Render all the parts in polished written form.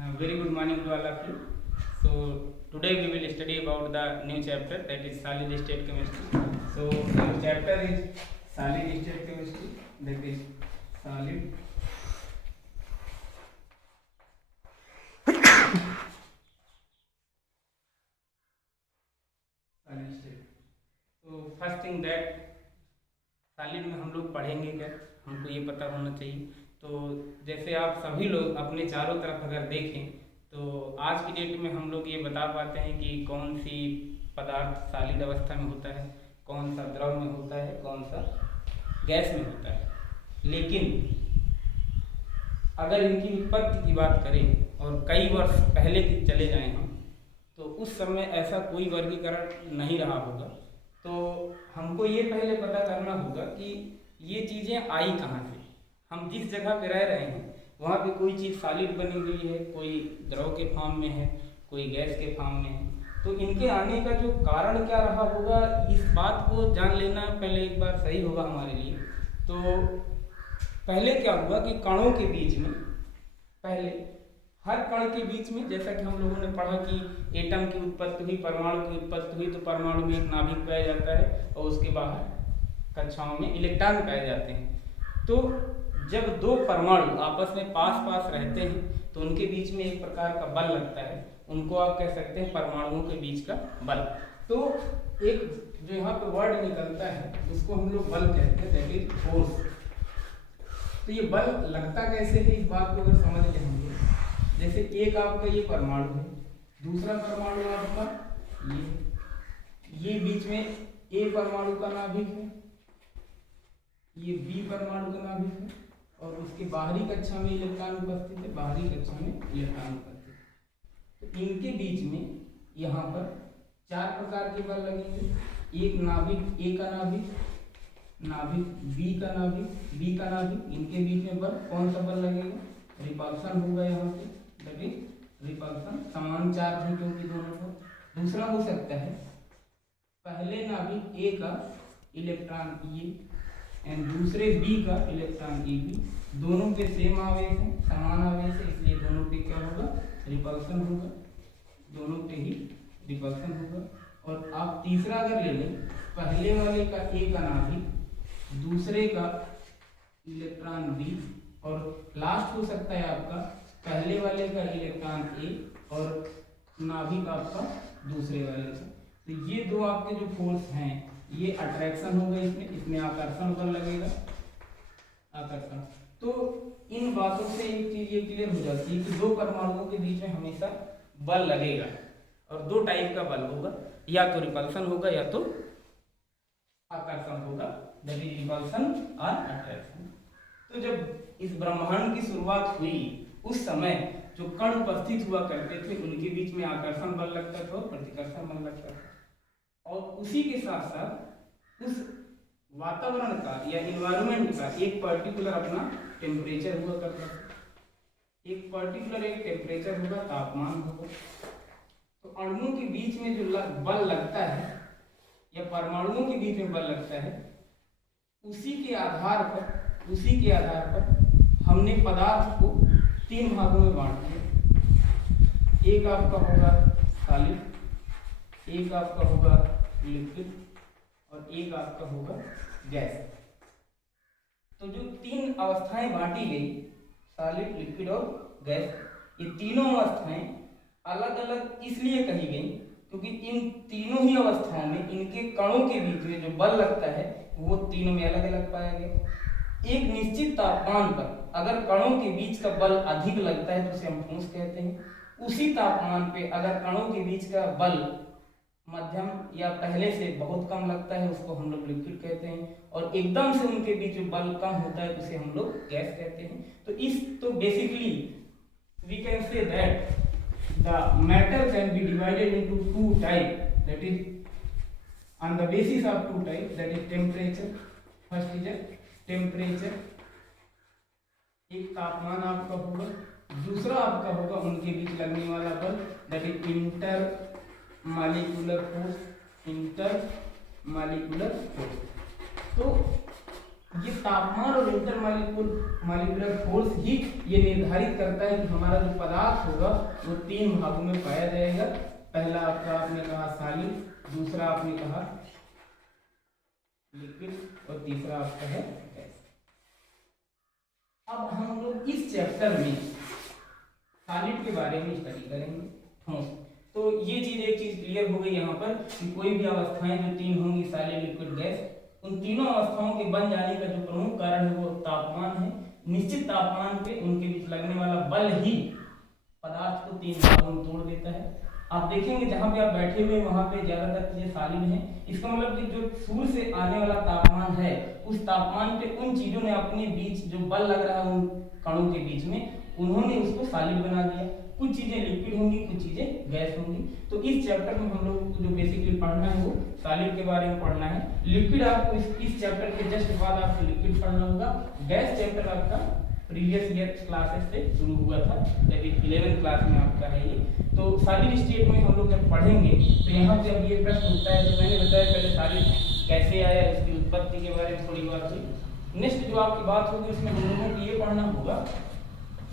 Very good morning to all of you. So today we will study about the new chapter, that is solid state chemistry. So the chapter is solid state chemistry, that is solid state. So first thing that solid में हम लोग पढ़ेंगे क्या, हमको ये पता होना चाहिए। तो जैसे आप सभी लोग अपने चारों तरफ अगर देखें तो आज की डेट में हम लोग ये बता पाते हैं कि कौन सी पदार्थ सॉलिड अवस्था में होता है, कौन सा द्रव में होता है, कौन सा गैस में होता है। लेकिन अगर इनकी उत्पत्ति की बात करें और कई वर्ष पहले की चले जाएं हम, तो उस समय ऐसा कोई वर्गीकरण नहीं रहा होगा। तो हमको ये पहले पता करना होगा कि ये चीज़ें आई कहाँ से। हम जिस जगह पे रह रहे हैं वहाँ पे कोई चीज़ सॉलिड बनी हुई है, कोई द्रव के फॉर्म में है, कोई गैस के फॉर्म में है, तो इनके आने का जो कारण क्या रहा होगा, इस बात को जान लेना पहले एक बार सही होगा हमारे लिए। तो पहले क्या हुआ कि कणों के बीच में, पहले हर कण के बीच में, जैसा कि हम लोगों ने पढ़ा कि एटम की उत्पत्ति हुई, परमाणु की उत्पत्ति हुई, तो परमाणु में एक नाभिक पाया जाता है और उसके बाहर कक्षाओं में इलेक्ट्रॉन पाए जाते हैं। तो जब दो परमाणु आपस में पास पास रहते हैं तो उनके बीच में एक प्रकार का बल लगता है, उनको आप कह सकते हैं परमाणुओं के बीच का बल। तो एक जो यहाँ पे वर्ड निकलता है उसको हम लोग बल कहते हैं, दैट इज फोर्स। तो ये बल लगता कैसे है, इस बात को अगर समझ लेंगे, जैसे एक आपका ये परमाणु है, दूसरा परमाणु आपका ये बीच में ए परमाणु का नाभिक है, ये बी परमाणु का नाभिक है और उसके बाहरी कक्षा में इलेक्ट्रॉन उपस्थित है, बाहरी कक्षा में इलेक्ट्रॉन उपस्थित है। तो इनके बीच में यहाँ पर चार प्रकार के बल लगेंगे। एक नाभिक ए का नाभिक, नाभिक बी का नाभिक, बी का नाभिक, इनके बीच में बल कौन सा बल लगेगा, रिपल्सन होगा यहाँ पे, दैट इज रिपल्सन। समान चार्ज है क्योंकि दोनों को। दूसरा हो सकता है पहले नाभिक ए का इलेक्ट्रॉन ए एंड दूसरे बी का इलेक्ट्रॉन ए बी, दोनों पे सेम आवेश है, समान आवेश है, इसलिए दोनों पे क्या होगा, रिपल्सन होगा, दोनों पे ही रिपल्सन होगा। और आप तीसरा अगर ले लें, पहले वाले का ए का नाभिक, दूसरे का इलेक्ट्रॉन बी, और लास्ट हो सकता है आपका पहले वाले का इलेक्ट्रॉन ए और नाभिक आपका दूसरे वाले का। तो ये दो आपके जो फोर्स हैं, ये अट्रैक्शन होगा, इसमें आकर्षण बल लगेगा, आकर्षण। तो इन बातों से एक चीज ये क्लियर हो जाती है कि दो परमाणुओं के बीच में हमेशा बल लगेगा और दो टाइप का बल होगा, या तो रिपल्सन होगा या तो आकर्षण होगा, दैट इज रिपल्सन और अट्रैक्शन। तो जब इस ब्रह्मांड की शुरुआत हुई उस समय जो कण उपस्थित हुआ करते थे उनके बीच में आकर्षण बल लगता था और प्रतिकर्षण बल लगता था, और उसी के साथ साथ उस वातावरण का या इन्वायरमेंट का एक पर्टिकुलर अपना टेम्परेचर हुआ करता था, एक पर्टिकुलर एक टेम्परेचर होगा, तापमान होगा। तो अणुओं के बीच में जो बल लगता है या परमाणुओं के बीच में बल लगता है, उसी के आधार पर हमने पदार्थ को तीन भागों में बांट दिया। एक आपका होगा सॉलिड, एक आपका होगा लिक्विड और एक आपका होगा गैस। तो जो तीन अवस्थाएं बांटी गई, सॉलिड, लिक्विड और गैस, ये तीनों अवस्थाएं अलग अलग इसलिए कही गई क्योंकि इन तीनों ही अवस्थाओं में इनके कणों के बीच में जो बल लगता है वो तीनों में अलग अलग पाया गया। एक निश्चित तापमान पर अगर कणों के बीच का बल अधिक लगता है तो उसे हम ठोस कहते हैं। उसी तापमान पे अगर कणों के बीच का बल मध्यम या पहले से बहुत कम लगता है उसको हम लोग लिक्विड कहते हैं, और एकदम से उनके बीच जो बल कम होता है तो उसे हम लोग गैस कहते हैं। तो basically we can say that the matter can be divided into two type, that is on the basis of two types, that is temperature. First is a temperature, एक तापमान आपका होगा, दूसरा आपका होगा उनके बीच लगने वाला बल, that is inter molecular force, inter molecular force. तो ये तापमान और इंटरमॉलिक्यूलर फोर्स ही ये निर्धारित करता है कि हमारा जो पदार्थ होगा वो 3 भागों में पाया जाएगा। पहला आपका आपने कहा सॉलिड, दूसरा आपने कहा लिक्विड और तीसरा आपका है गैस। अब हम लोग इस चैप्टर में सॉलिड के बारे में स्टडी करेंगे ठोस। तो ये चीज एक चीज क्लियर हो गई यहाँ पर कि कोई भी अवस्थाएं जो 3 होंगी सॉलिड, लिक्विड, गैस, उन तीनों अवस्थाओं के बन जाने का जो प्रमुख कारण है वो तापमान है। निश्चित तापमान पे उनके बीच लगने वाला बल ही पदार्थ को 3 भागों में तोड़ देता है। आप देखेंगे जहां पे आप बैठे हुए वहां पे ज्यादातर चीजें सॉलिड हैं। इसका मतलब कि जो सूर्य से आने वाला तापमान है उस तापमान पे उन चीजों ने अपने बीच जो बल लग रहा है उन कणों के बीच में उन्होंने उसको सॉलिड बना दिया। कुछ चीजें लिक्विड होंगी, कुछ चीजें गैस होंगी। तो इस चैप्टर में हम लोग को जो बेसिकली पढ़ना है वो सॉलिड के बारे में पढ़ना है। लिक्विड आपको इस चैप्टर के जस्ट बाद आपको लिक्विड पढ़ना होगा। गैस चैप्टर आपका प्रीवियस ईयर क्लासेस से शुरू हुआ था, जब 11th क्लास में आपका है ये। तो सॉलिड स्टेट में हम लोग जब पढ़ेंगे तो यहाँ पे अब ये प्रश्न उठता है, जो मैंने बताया पहले सॉलिड कैसे आया, उसकी उत्पत्ति के बारे में थोड़ी बात हुई। नेक्स्ट जो आपकी बात होगी उसमें हम लोगों को ये पढ़ना होगा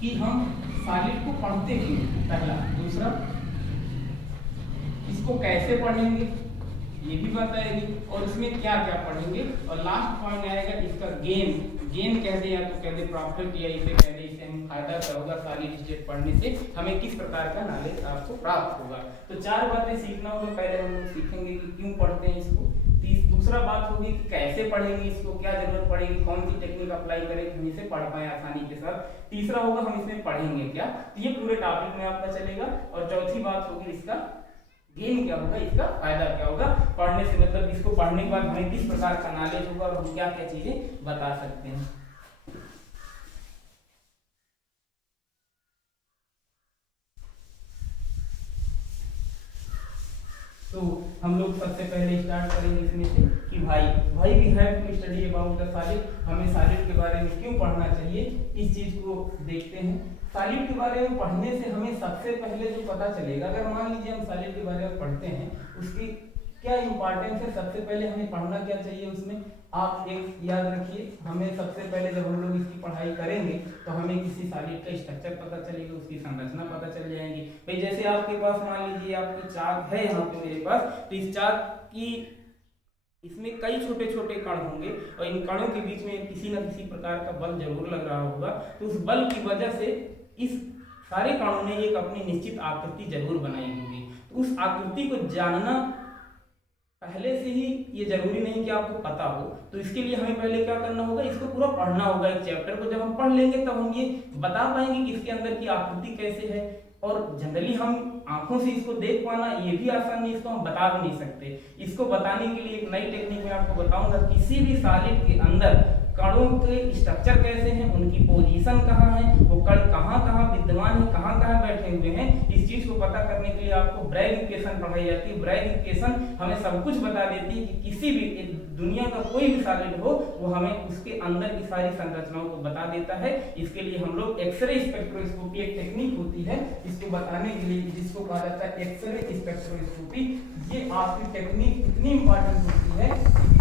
कि हम सॉलिड को पढ़ते क्यों, पहला। दूसरा, इसको कैसे पढ़ेंगे ये भी बताएगी, और इसमें क्या क्या पढ़ेंगे। और लास्ट पॉइंट आएगा इसका गेन कह दे या तो कह दे प्रॉफिट, या इसे कह दे इससे हम फायदा क्या होगा सॉलिड स्टेट पढ़ने से, हमें किस प्रकार का नॉलेज आपको प्राप्त होगा। तो 4 बातें सीखना होगा। पहले हम लोग सीखेंगे कि क्यों पढ़ते हैं इसको। दूसरा बात होगी कि कैसे पढ़ेंगे इसको, क्या जरूरत पड़ेगी, कौन सी टेक्निक अप्लाई करें कि हम इसे पढ़ पाए आसानी के साथ। तीसरा होगा हम इसमें पढ़ेंगे क्या, तो ये पूरे टॉपिक में आपका चलेगा। और चौथी बात होगी इसका गेन क्या होगा, इसका फायदा क्या होगा पढ़ने से, मतलब इसको पढ़ने के बाद हमें किस प्रकार का नॉलेज होगा और हम क्या क्या चीजें बता सकते हैं। तो हम लोग सबसे पहले स्टार्ट करेंगे इसमें से कि भाई we have to study about the solid, हमें सॉलिड के बारे में क्यों पढ़ना चाहिए, इस चीज को देखते हैं। सॉलिड के बारे में पढ़ने से हमें सबसे पहले जो पता चलेगा, अगर मान लीजिए हम सॉलिड के बारे में पढ़ते हैं उसकी क्या इंपॉर्टेंस है, सबसे पहले हमें पढ़ना क्या चाहिए उसमें, आप एक याद रखिए। हमें सबसे पहले जब हम लोग इसकी पढ़ाई करेंगे तो हमें किसी सॉलिड का स्ट्रक्चर पता चलेगा, उसकी संरचना पता चल जाएगी। भाई जैसे आपके पास मान लीजिए आपकी चाक है यहाँ पे मेरे पास, तो इस चाक की इसमें कई छोटे छोटे कण होंगे और इन कणों के बीच में किसी न किसी प्रकार का बल जरूर लग रहा होगा। तो उस बल की वजह से इस सारे कणों ने एक अपनी निश्चित आकृति जरूर बनाई होगी। तो उस आकृति को जानना पहले से ही ये जरूरी नहीं कि आपको पता हो। तो इसके लिए हमें पहले क्या करना होगा, इसको पूरा पढ़ना होगा। एक चैप्टर को जब हम पढ़ लेंगे तब हम ये बता पाएंगे कि इसके अंदर की आकृति कैसे है। और जनरली हम आंखों से इसको देख पाना ये भी आसान नहीं, इसको हम बता भी नहीं सकते। इसको बताने के लिए एक नई टेक्निक मैं आपको बताऊंगा। किसी भी सॉलिड के अंदर कणों के स्ट्रक्चर कैसे हैं, उनकी पोजीशन कहाँ है, वो कण कहाँ कहाँ विद्यमान है, कहाँ कहाँ बैठे हुए हैं, इस चीज को पता करने के लिए आपको ब्रैग इक्वेशन पढ़ाई जाती है। ब्रैग इक्वेशन हमें सब कुछ बता देती है कि किसी भी दुनिया का कोई भी सॉलिड हो वो हमें उसके अंदर की सारी संरचनाओं को बता देता है। इसके लिए हम लोग एक्सरे स्पेक्ट्रोस्कोपी एक टेक्निक होती है इसको बताने के लिए, जिसको कहा जाता है एक्सरे स्पेक्ट्रोस्कोपी। ये आपकी टेक्निक इतनी इंपॉर्टेंट होती है,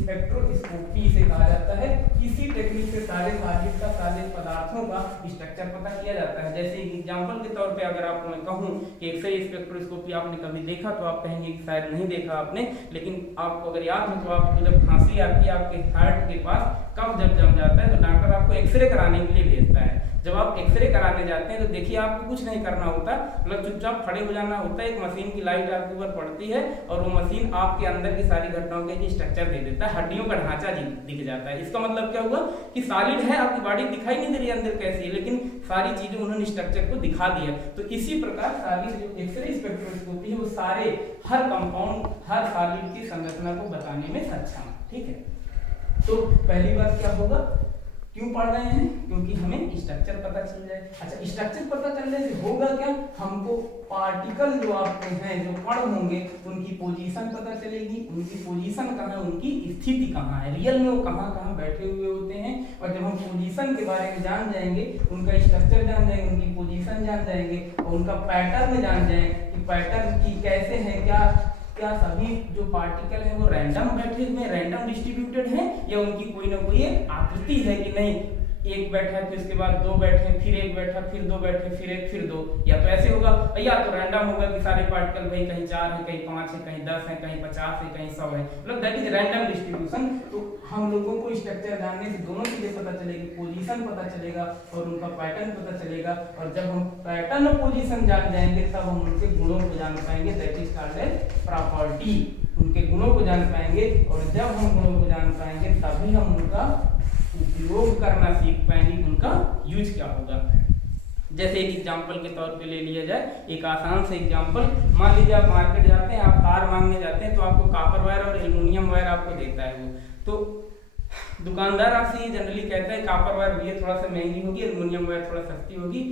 स्पेक्ट्रोस्कोपी से कहा जाता है। इसी टेक्निक से सारे सॉलिड का, सारे पदार्थों का स्ट्रक्चर पता किया जाता है। जैसे एग्जांपल के तौर पे अगर आपको मैं कहूं कि एक्सरे स्पेक्ट्रोस्कोपी आपने कभी देखा तो आप कहेंगे कि शायद नहीं देखा आपने, लेकिन आपको अगर याद हो तो आपको जब खांसी आती है आपके हार्ट के पास कफ जब जम जाता है तो डॉक्टर आपको एक्सरे कराने के लिए भेजता है। जब आप एक्सरे कराने जाते हैं तो देखिए आपको कुछ नहीं करना होता, मतलब चुपचाप खड़े हो जाना होता है। एक मशीन की लाइट आपके ऊपर पड़ती है और वो मशीन आपके अंदर की सारी घटनाओं के स्ट्रक्चर दे देता है, हड्डियों का ढांचा दिख जाता है। इसका मतलब क्या हुआ कि सॉलिड है, आपकी बॉडी दिखाई नहीं दे रही अंदर कैसी है, लेकिन सारी चीजें उन्होंने स्ट्रक्चर को दिखा दिया। तो इसी प्रकार सॉलिड जो एक्सरे स्पेक्ट्रोस्कोपी है वो सारे हर कंपाउंड, हर सॉलिड की संरचना को बताने में सक्षम है। ठीक है, तो पहली बात क्या होगा, क्यों पढ़ रहे हैं, क्योंकि हमें स्ट्रक्चर पता चल जाए। अच्छा, स्ट्रक्चर पता चलने से होगा क्या, हमको पार्टिकल जो आपके हैं, जो कण होंगे, उनकी पोजीशन पता चलेगी। उनकी पोजीशन कहाँ है, उनकी स्थिति कहाँ है, रियल में वो कहाँ कहाँ बैठे हुए होते हैं। और जब हम पोजीशन के बारे में जान जाएंगे, उनका स्ट्रक्चर जान जाएंगे, उनकी पोजीशन जान जाएंगे और उनका पैटर्न जान जाएंगे कि पैटर्न की कैसे है, क्या क्या सभी जो पार्टिकल हैं वो रैंडम बैठे हुए, रैंडम डिस्ट्रीब्यूटेड हैं, या उनकी कोई ना कोई एक आकृति है कि नहीं एक बैठा फिर उसके बाद दो बैठे फिर एक बैठा फिर दो बैठे फिर एक फिर दो, या तो ऐसे होगा या तो रैंडम होगा कि सारे पार्टिकल भाई कहीं 4 है कहीं 5 है कहीं 10 है कहीं 50 है कहीं 100 है, मतलब दैट इज रैंडम डिस्ट्रीब्यूशन। तो हम लोगों को स्ट्रक्चर जानने से दोनों चीजें पता चलेगी, पोजीशन पता चलेगा और उनका पैटर्न पता चलेगा, और जब हम पैटर्न और पोजीशन जान जाएंगे तब हम उनके गुणों को जान पाएंगे, that is called as property. उनके गुणों को जान पाएंगे और जब हम गुणों को जान पाएंगे तभी हम उनका उपयोग करना सीख पाएंगे, उनका यूज क्या होगा। जैसे एक एग्जांपल के तौर पे ले लिया जाए, एक आसान से एग्जांपल, मान लीजिए आप मार्केट जाते हैं, आप तार मांगने जाते हैं तो आपको कॉपर वायर और एल्युमिनियम वायर आपको देता है वो, तो दुकानदार आपसे ये जनरली कहता है कॉपर वायर भैया थोड़ा सा महंगी होगी, एल्युमिनियम वायर थोड़ा सस्ती होगी।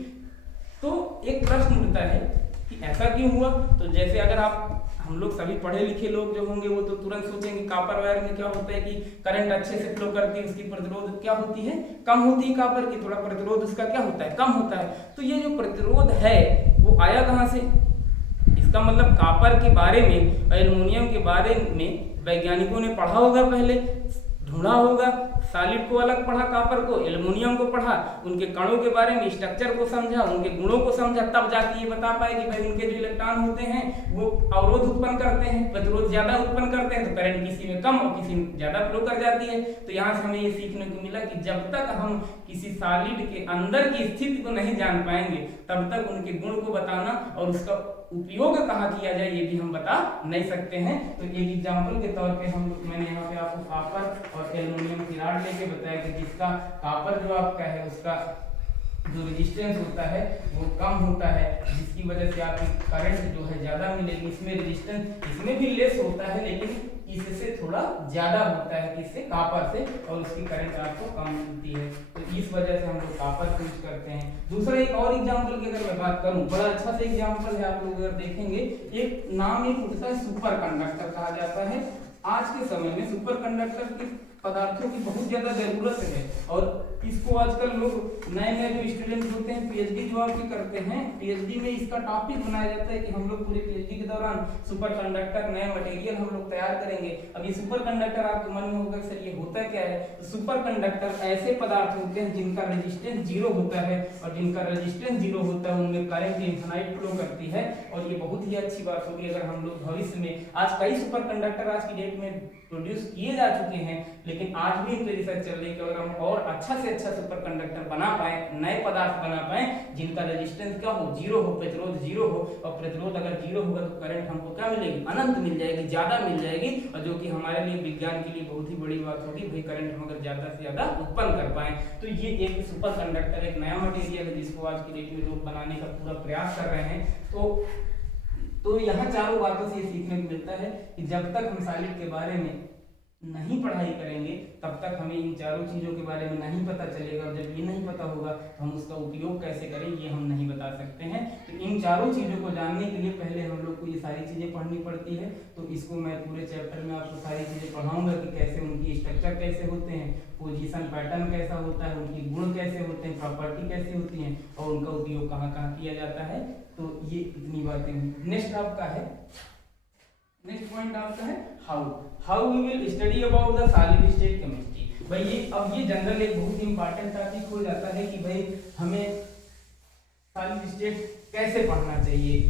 तो एक प्रश्न उठता है कि ऐसा क्यों हुआ। तो जैसे अगर आप हम लोग सभी पढ़े लिखे लोग जो होंगे वो तो तुरंत सोचेंगे कॉपर वायर में क्या होता है कि करंट अच्छे से फ्लो करती है, उसकी प्रतिरोध क्या होती है, कम होती है, कॉपर की थोड़ा प्रतिरोध उसका क्या होता है, कम होता है। तो ये जो प्रतिरोध है वो आया कहाँ से, इसका मतलब कॉपर के बारे में, एल्युमिनियम के बारे में वैज्ञानिकों ने पढ़ा होगा, पहले ढूंढा होगा, सॉलिड को अलग पढ़ा, कॉपर को, एल्युमिनियम को पढ़ा, उनके कणों के बारे में, स्ट्रक्चर को समझा, उनके गुणों को समझा, तब जाके ये बता पाए कि भाई उनके जो इलेक्ट्रॉन होते हैं वो अवरोध उत्पन्न करते हैं, प्रतिरोध ज्यादा उत्पन्न करते हैं, तो करंट किसी में कम और किसी में ज्यादा फ्लो कर जाती है। तो यहाँ से हमें ये सीखने को मिला कि जब तक हम किसी सॉलिड के अंदर की स्थिति को नहीं जान पाएंगे तब तक उनके गुण को बताना और उसका उपयोग कहाँ किया जाए ये भी हम बता नहीं सकते हैं। तो एक एग्जांपल के तौर पे मैंने यहाँ पे आपको कॉपर और एल्युमिनियम की रॉड लेके बताया कि जिसका कॉपर जो आपका है उसका जो रेजिस्टेंस होता है वो कम होता है, जिसकी वजह से आपकी करंट जो है ज्यादा मिलेगी। इसमें रेजिस्टेंस इसमें भी लेस होता है लेकिन इससे थोड़ा ज्यादा होता है किससे, कॉपर से, और उसकी करंट आपको कम मिलती है। तो इस वजह से हम लोग कॉपर यूज करते हैं। दूसरा एक और एग्जांपल की अगर मैं बात करूं, बड़ा अच्छा सा एग्जांपल है, आप लोग अगर देखेंगे एक नाम एक उठता है सुपर कंडक्टर कहा जाता है। आज के समय में सुपर कंडक्टर के पदार्थों की बहुत ज्यादा जरूरत है और इसको आजकल लोग नए नए जो स्टूडेंट होते हैं पीएचडी जो आपके करते हैं, पीएचडी में इसका टॉपिक बनाया जाता है कि हम लोग पूरे पीएचडी के दौरान सुपर कंडक्टर नए मटेरियल हम लोग तैयार करेंगे। अब ये सुपर कंडक्टर आपके मन में होगा सर ये होता क्या है। तो सुपर कंडक्टर ऐसे पदार्थ होते हैं जिनका रेजिस्टेंस जीरो होता है और जिनका रेजिस्टेंस जीरो होता है उनमें करंट इनफिनिट फ्लो करती है। और ये बहुत ही अच्छी बात होगी अगर हम लोग भविष्य में, आज कई सुपर कंडक्टर आज की डेट में प्रोड्यूस किए जा चुके हैं लेकिन आज भी इन पे रिसर्च चल रही है कि अगर हम और अच्छा से अच्छा सुपर कंडक्टर बना पाए, नए पदार्थ बना पाए जिनका रेजिस्टेंस क्या हो, जीरो हो, प्रतिरोध जीरो हो, और प्रतिरोध अगर जीरो होगा तो करंट हमको क्या मिलेगी, अनंत मिल जाएगी, ज्यादा मिल जाएगी, और जो कि हमारे लिए विज्ञान के लिए बहुत ही बड़ी बात होगी भाई करंट हम अगर ज्यादा से ज्यादा उत्पन्न कर पाए। तो ये एक सुपर कंडक्टर एक नया मटेरियल है जिसको आज की डेट में लोग बनाने का पूरा प्रयास कर रहे हैं। तो यहाँ चारों बातों से ये सीखने को मिलता है कि जब तक हम सॉलिड के बारे में नहीं पढ़ाई करेंगे तब तक हमें इन चारों चीजों के बारे में नहीं पता चलेगा, और जब ये नहीं पता होगा तो हम उसका उपयोग कैसे करें ये हम नहीं बता सकते हैं। तो इन चारों चीजों को जानने के लिए पहले हम लोग को ये सारी चीजें पढ़नी पड़ती है। तो इसको मैं पूरे चैप्टर में आपको सारी चीजें पढ़ाऊंगा कि कैसे उनकी स्ट्रक्चर कैसे होते हैं, पोजीशन पैटर्न कैसा होता है, उनकी गुण कैसे होते हैं, प्रॉपर्टी कैसे होती है और उनका उपयोग कहाँ कहाँ किया जाता है। तो ये इतनी बातें हुई। नेक्स्ट आपका है, नेक्स्ट पॉइंट आपका है how we will study about the solid state chemistry. भाई ये अब ये जनरल एक बहुत इंपॉर्टेंट टॉपिक हो जाता है कि भाई हमें सॉलिड स्टेट कैसे पढ़ना चाहिए,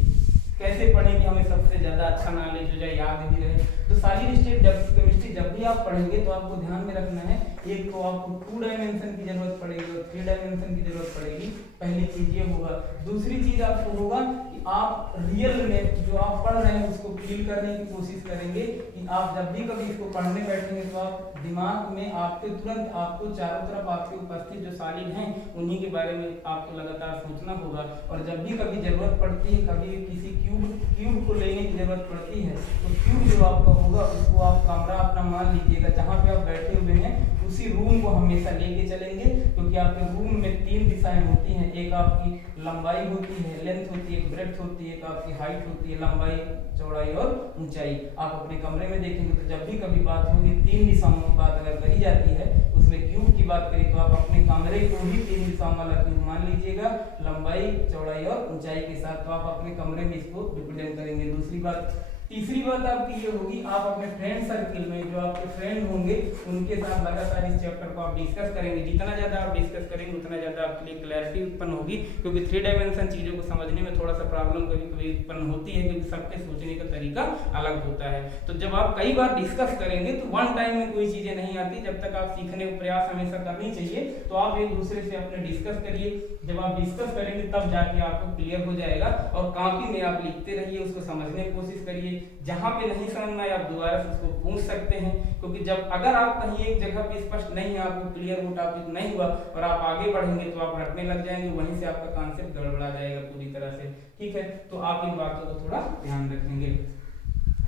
कैसे पढ़ें कि हमें सबसे ज्यादा अच्छा नॉलेज हो जाए, याद भी रहे। तो सॉलिड स्टेट केमिस्ट्री जब भी आप पढ़ेंगे तो आपको ध्यान में रखना है, एक तो आपको 2 डायमेंशन की जरूरत पड़ेगी और 3 डायमेंशन की जरूरत पड़ेगी। पहली चीज ये होगा। दूसरी चीज आपको होगा कि आप रियल में जो आप पढ़ रहे हैं उसको फील करने की कोशिश करेंगे कि आप जब भी कभी इसको पढ़ने बैठेंगे तो आप दिमाग में आपके तुरंत आपको चारों तरफ आपके उपस्थित जो सॉलिड हैं उन्हीं के बारे में आपको लगातार सोचना होगा। और जब भी कभी जरूरत पड़ती है, कभी किसी क्यूब को लेने की जरूरत पड़ती है तो क्यूब जो आपका होगा उसको आप कमरा अपना मान लीजिएगा, जहाँ पे आप बैठे हुए हैं उसी रूम को हमेशा लेके चलेंगे, क्योंकि आपके रूम में 3 दिशाएं होती हैं। एक आपकी लंबाई होती है, लेंथ होती है, एक ब्रेड्थ होती है, एक आपकी हाइट होती है, लंबाई, चौड़ाई और ऊंचाई। आप अपने कमरे में देखेंगे तो जब भी कभी बात होगी 3 दिशाओं की बात अगर कही जाती है, उसमें क्यूब की बात करें तो आप अपने कमरे को ही 3 दिशाओं वाला क्यूब मान लीजिएगा, लंबाई, चौड़ाई और ऊंचाई के साथ। तो आप अपने कमरे में इसको रिप्रेजेंट करेंगे। दूसरी बात तीसरी बात आपकी ये होगी, आप अपने फ्रेंड सर्किल में जो आपके फ्रेंड होंगे उनके साथ लगातार इस चैप्टर को आप डिस्कस करेंगे। जितना ज़्यादा आप डिस्कस करेंगे उतना ज़्यादा आपके लिए क्लैरिटी उत्पन्न होगी, क्योंकि 3 डायमेंशन चीज़ों को समझने में थोड़ा सा प्रॉब्लम कभी कभी उत्पन्न होती है, क्योंकि सबके सोचने का तरीका अलग होता है। तो जब आप कई बार डिस्कस करेंगे तो वन टाइम में कोई चीज़ें नहीं आती, जब तक आप सीखने का प्रयास हमेशा करनी चाहिए। तो आप एक दूसरे से अपने डिस्कस करिए, जब आप डिस्कस करेंगे तब जाके आपको क्लियर हो जाएगा। और कॉपी में आप लिखते रहिए, उसको समझने की कोशिश करिए, जहाँ पे नहीं समझ में आए आप दोबारा से उसको पूछ सकते हैं, क्योंकि जब अगर आप कहीं एक जगह पे स्पष्ट नहीं है, आपको क्लियर वो टॉपिक नहीं हुआ और आप आगे बढ़ेंगे तो आप रटने लग जाएंगे, वहीं से आपका कॉन्सेप्ट गड़बड़ा जाएगा पूरी तरह से। ठीक है, तो आप इन बातों को थोड़ा ध्यान रखेंगे।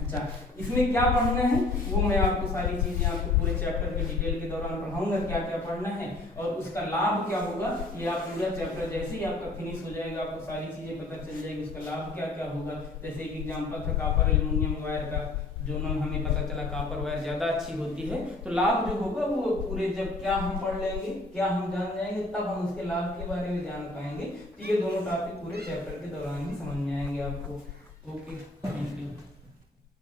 अच्छा, इसमें क्या पढ़ना है वो मैं आपको सारी चीजें आपको पूरे चैप्टर के डिटेल के दौरान पढ़ाऊंगा, क्या क्या पढ़ना है और उसका लाभ क्या होगा। ये आप पूरा चैप्टर जैसे ही आपका फिनिश हो जाएगा आपको सारी चीजें पता चल जाएगी, उसका लाभ क्या क्या होगा। जैसे एक एग्जांपल था कॉपर एल्युमिनियम वायर का, जो ना हमें पता चला कॉपर वायर ज़्यादा अच्छी होती है, तो लाभ जो होगा वो पूरे जब क्या हम पढ़ लेंगे, क्या हम जान जाएंगे, तब हम उसके लाभ के बारे में जान पाएंगे। तो ये दोनों टॉपिक पूरे चैप्टर के दौरान ही समझ में आएंगे आपको। Okay, thank you.